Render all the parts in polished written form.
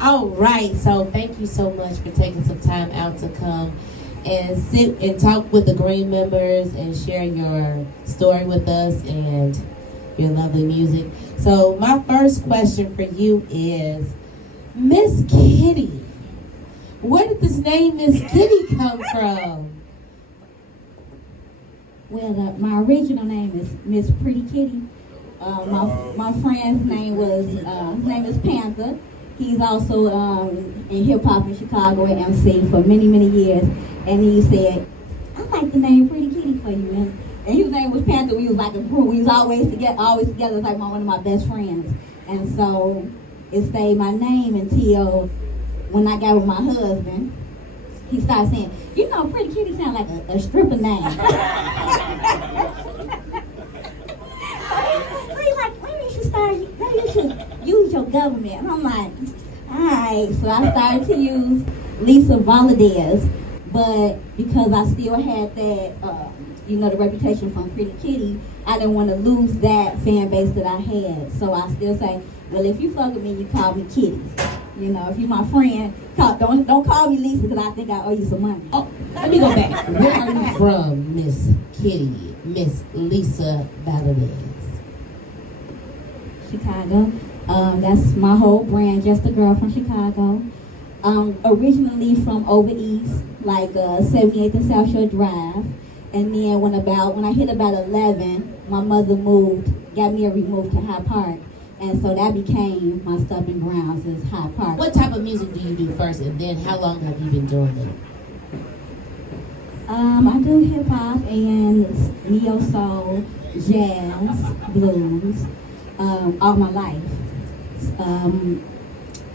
All right, so thank you so much for taking some time out to come and sit and talk with the Green members and share your story with us and your lovely music. So my first question for you is, Miss Kitty, where did this name Miss Kitty come from? Well, my original name is Miss Pretty Kitty. My friend's name was his name is Panther. He's also in hip hop in Chicago at MC for many years. And he said, "I like the name Pretty Kitty for you." And his name was Panther. We was like a group. We was always together. It's like one of my best friends. And so it stayed my name until when I got with my husband. He started saying, "You know, Pretty Kitty sound like a stripper name." So he's like, maybe you should use your government. And I'm like, all right. So I started to use Lisa Valadez, but because I still had that, the reputation from Pretty Kitty, I didn't want to lose that fan base that I had. So I still say, well, if you fuck with me, you call me Kitty. If you're my friend, don't call me Lisa because I think I owe you some money. Oh, let me go back. Where are you from, Miss Kitty, Miss Lisa Valadez? Chicago. That's my whole brand, just a girl from Chicago. Originally from over east, like 78th and South Shore Drive. And then when I hit about 11, my mother got me removed to High Park. And so that became my stomping grounds is High Park. What type of music do you do first, and then how long have you been doing it? I do hip hop and neo soul, jazz, blues, all my life.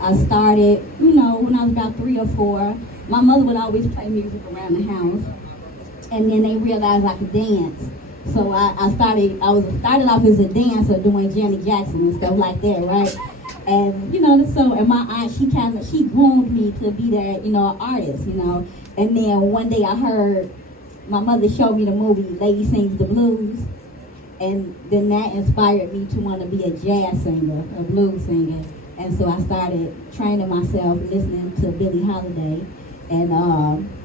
I started, when I was about 3 or 4. My mother would always play music around the house, and then they realized I could dance. So I started off as a dancer doing Janet Jackson and stuff like that, right? And and my aunt, she groomed me to be that, an artist, And then one day I heard my mother show me the movie Lady Sings the Blues, and then that inspired me to want to be a jazz singer, a blues singer. And so I started training myself, listening to Billie Holiday and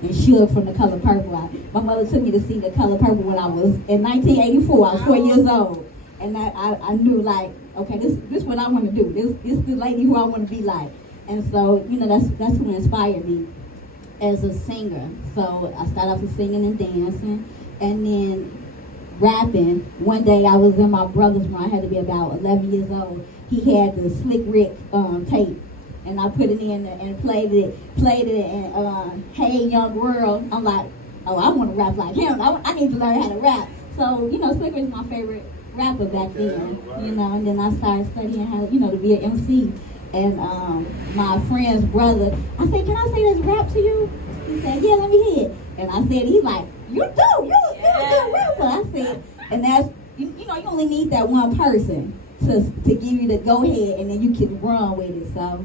Suge from The Color Purple. My mother took me to see The Color Purple when I was in 1984. I was 4 years old, and I knew, like, okay, this is what I want to do. This is the lady who I want to be like. And so that's who inspired me as a singer. So I started off with singing and dancing, and then rapping. One day I was in my brother's room. I had to be about 11 years old. He had the Slick Rick tape. And I put it in and played it, and Hey Young World. I'm like, oh, I want to rap like him. I need to learn how to rap. So, Slick Rick's my favorite rapper back then, and then I started studying how, to be an MC. And my friend's brother, I said, can I say this rap to you? He said, yeah, let me hear it. And I said, he's like, you do, you're a good rapper. I said, and that's, you only need that one person to give you the go ahead, and then you can run with it. So,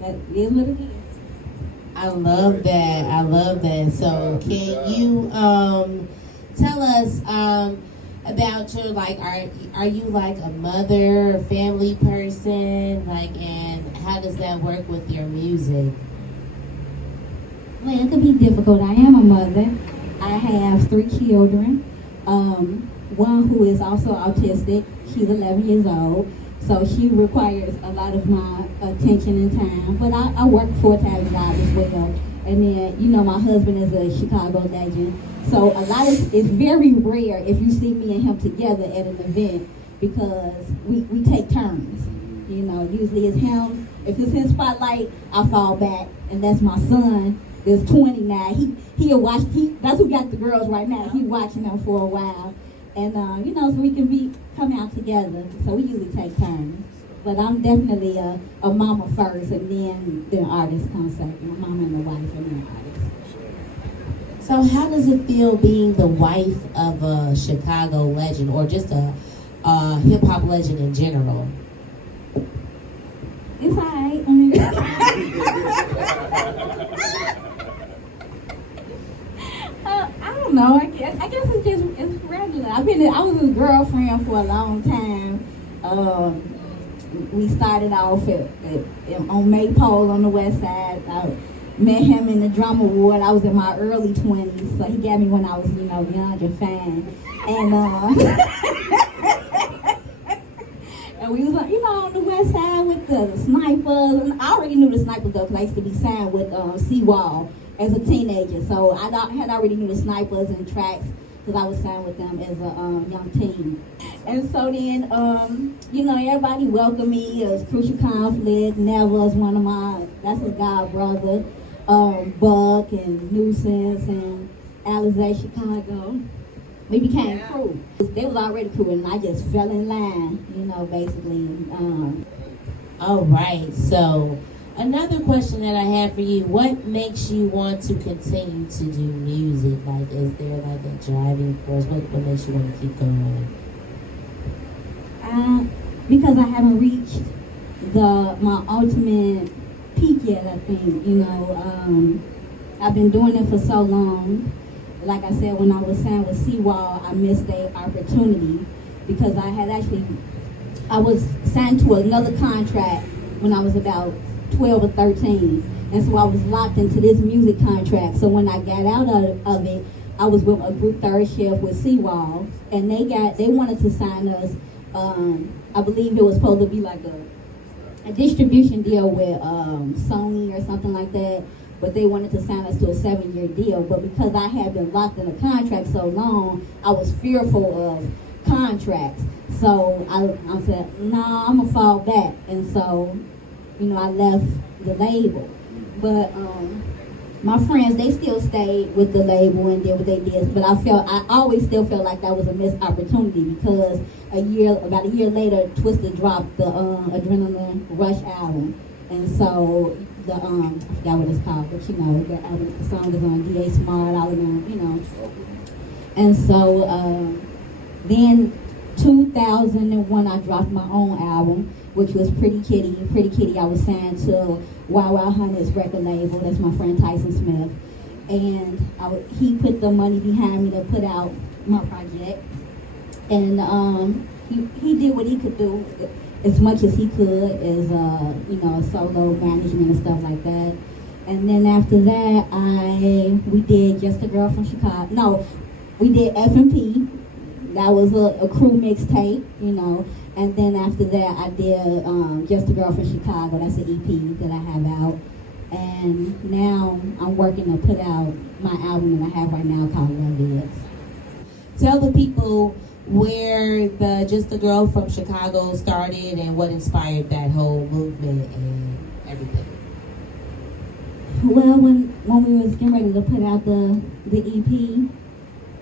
that is what it is. I love that. So can you tell us about your, like, are you like a mother, a family person, like, and how does that work with your music? Well, it could be difficult. I am a mother. I have 3 children. One who is also autistic. She's 11 years old. So she requires a lot of my attention and time. But I work 4-time job as well. And then, my husband is a Chicago legend. So it's very rare if you see me and him together at an event because we take turns. Usually it's him. If it's his spotlight, I fall back. And that's my son. There's 20 now. He'll watch. That's who got the girls right now. He's watching them for a while. And, so we can come out together. So we usually take turns. But I'm definitely a mama first, and then the artist comes second. Mama and the wife, and then artist. So how does it feel being the wife of a Chicago legend, or just a hip-hop legend in general? It's all right. I don't know. I guess it's regular. I was his girlfriend for a long time. We started off on Maypole on the west side. I met him in the drama award. I was in my early 20s, so he got me when I was, young and fine. And and we was, on the west side with the snipers. And I already knew the snipers though, because I used to be signed with Seawall as a teenager. So I had already knew the snipers and tracks because I was signed with them as a young teen. And so then, everybody welcomed me. It was Crucial Conflict. Neville's one of that's his god brother. Buck and Nuisance and Alizé Chicago. We became crew. They was already crew, and I just fell in line, basically. All right. So another question that I have for you: what makes you want to continue to do music? Like, is there like a driving force? What makes you want to keep going? Because I haven't reached my ultimate peak yet, I think. I've been doing it for so long. Like I said, when I was signed with Seawall, I missed the opportunity because I was signed to another contract when I was about 12 or 13. And so I was locked into this music contract. So when I got out of it, I was with a group third shift with Seawall, and they wanted to sign us. I believe it was supposed to be like a distribution deal with Sony or something like that, but they wanted to sign us to a 7-year deal. But because I had been locked in a contract so long, I was fearful of contracts. So I said, no, I'm gonna fall back. And so, I left the label. But my friends, they still stayed with the label and did what they did. But I always still felt like that was a missed opportunity because about a year later, Twister dropped the Adrenaline Rush album. And so I forgot what it's called, but the song is on D.A. Smart, all of them, And so then 2001, I dropped my own album, which was Pretty Kitty. Pretty Kitty, I was signed to Wild Wild Hunted's record label. That's my friend Tyson Smith. And he put the money behind me to put out my project. And he did what he could do, as much as he could, as solo management and stuff like that. And then after that, we did Just a Girl from Chicago. No, we did F&P. That was a crew mixtape, And then after that, I did Just a Girl from Chicago. That's an EP that I have out. And now I'm working to put out my album that I have right now called Valadez. Tell the people where the Just a Girl from Chicago started and what inspired that whole movement and everything. Well, when we was getting ready to put out the EP,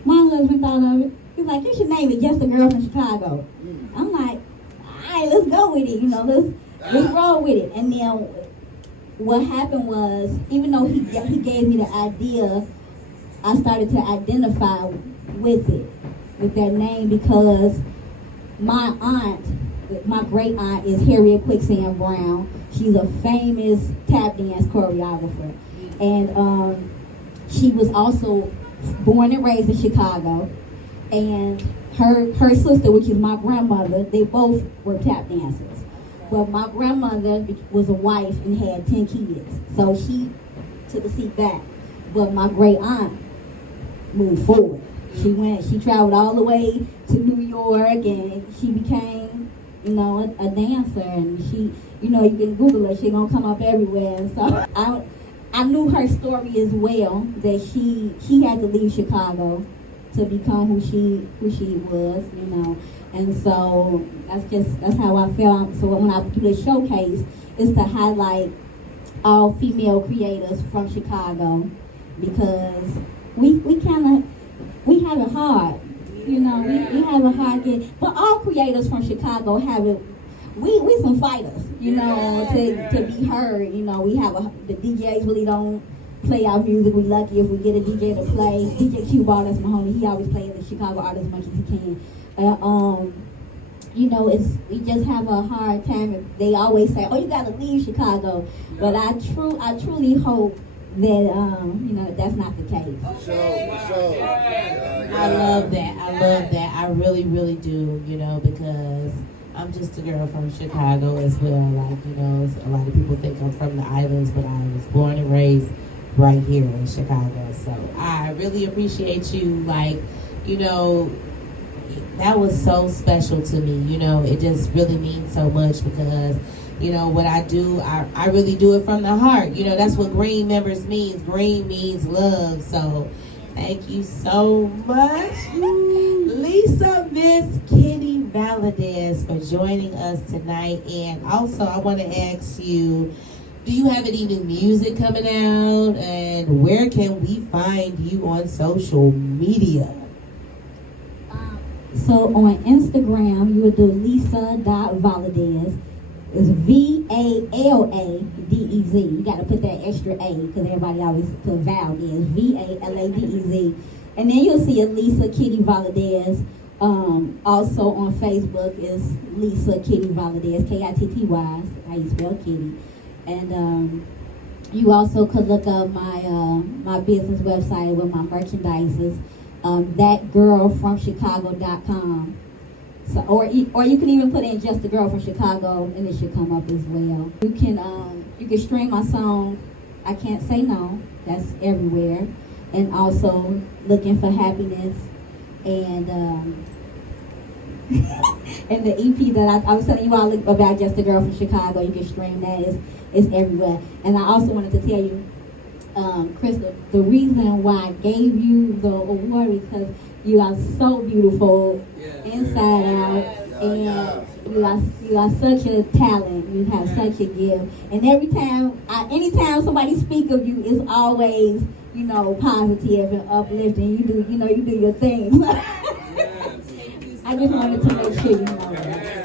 my husband thought of it. He's like, you should name it Just a Girl from Chicago. I'm like, all right, let's go with it. Let's roll with it. And then what happened was, even though he gave me the idea, I started to identify with it, with that name, because my great aunt is Harriet Quicksand Brown. She's a famous tap dance choreographer. And she was also born and raised in Chicago. And her sister, which is my grandmother, they both were tap dancers. But my grandmother was a wife and had 10 kids. So she took a seat back. But my great aunt moved forward. She traveled all the way to New York, and she became, a dancer. And she, you can Google her, she's gonna come up everywhere. And so I knew her story as well, that she had to leave Chicago to become who she was, And so that's how I felt. So when I do the showcase, it's to highlight all female creators from Chicago, because we have it hard, we have a hard get. But all creators from Chicago have it. We some fighters, to be heard. We have the DJs really don't play our music. We lucky if we get a DJ to play. DJ Q-Ball, that's my homie. He always plays the Chicago artists as much as he can. We just have a hard time. They always say, "Oh, you gotta leave Chicago," but I truly hope that that's not the case. I love that. I really, really do. Because I'm just a girl from Chicago as well. Like, you know, a lot of people think I'm from the islands, but I was born and raised right here in Chicago. So I really appreciate you. Like, you know, that was so special to me. You know, it just really means so much because, you know, what I do, I really do it from the heart. You know, that's what Green Members means. Green means love. So thank you so much, Lisa, Ms.Kitty Valadez, for joining us tonight. And also, I want to ask you, do you have any new music coming out? And where can we find you on social media? So on Instagram, you would do Lisa.Valadez. It's Valadez. You got to put that extra A because everybody always put Valdez. Valadez. And then you'll see a Lisa Kitty Valadez. Also on Facebook is Lisa Kitty Valadez, Kitty, how you spell Kitty. And you also could look up my business website with my merchandises, thatgirlfromchicago.com. So, or you can even put in just the girl from Chicago, and it should come up as well. You can stream my song, I Can't Say No. That's everywhere, and also Looking for Happiness, and and the EP that I was telling you all about, Just the Girl from Chicago. You can stream that. Is everywhere. And I also wanted to tell you, Crystal, the reason why I gave you the award is because you are so beautiful inside out, and you are such a talent. You have such a gift, and anytime somebody speak of you, it's always, you know, positive and uplifting. You do your thing. I just wanted to make sure you know that.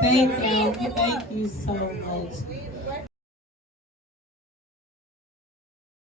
Thank you. Thank you so much.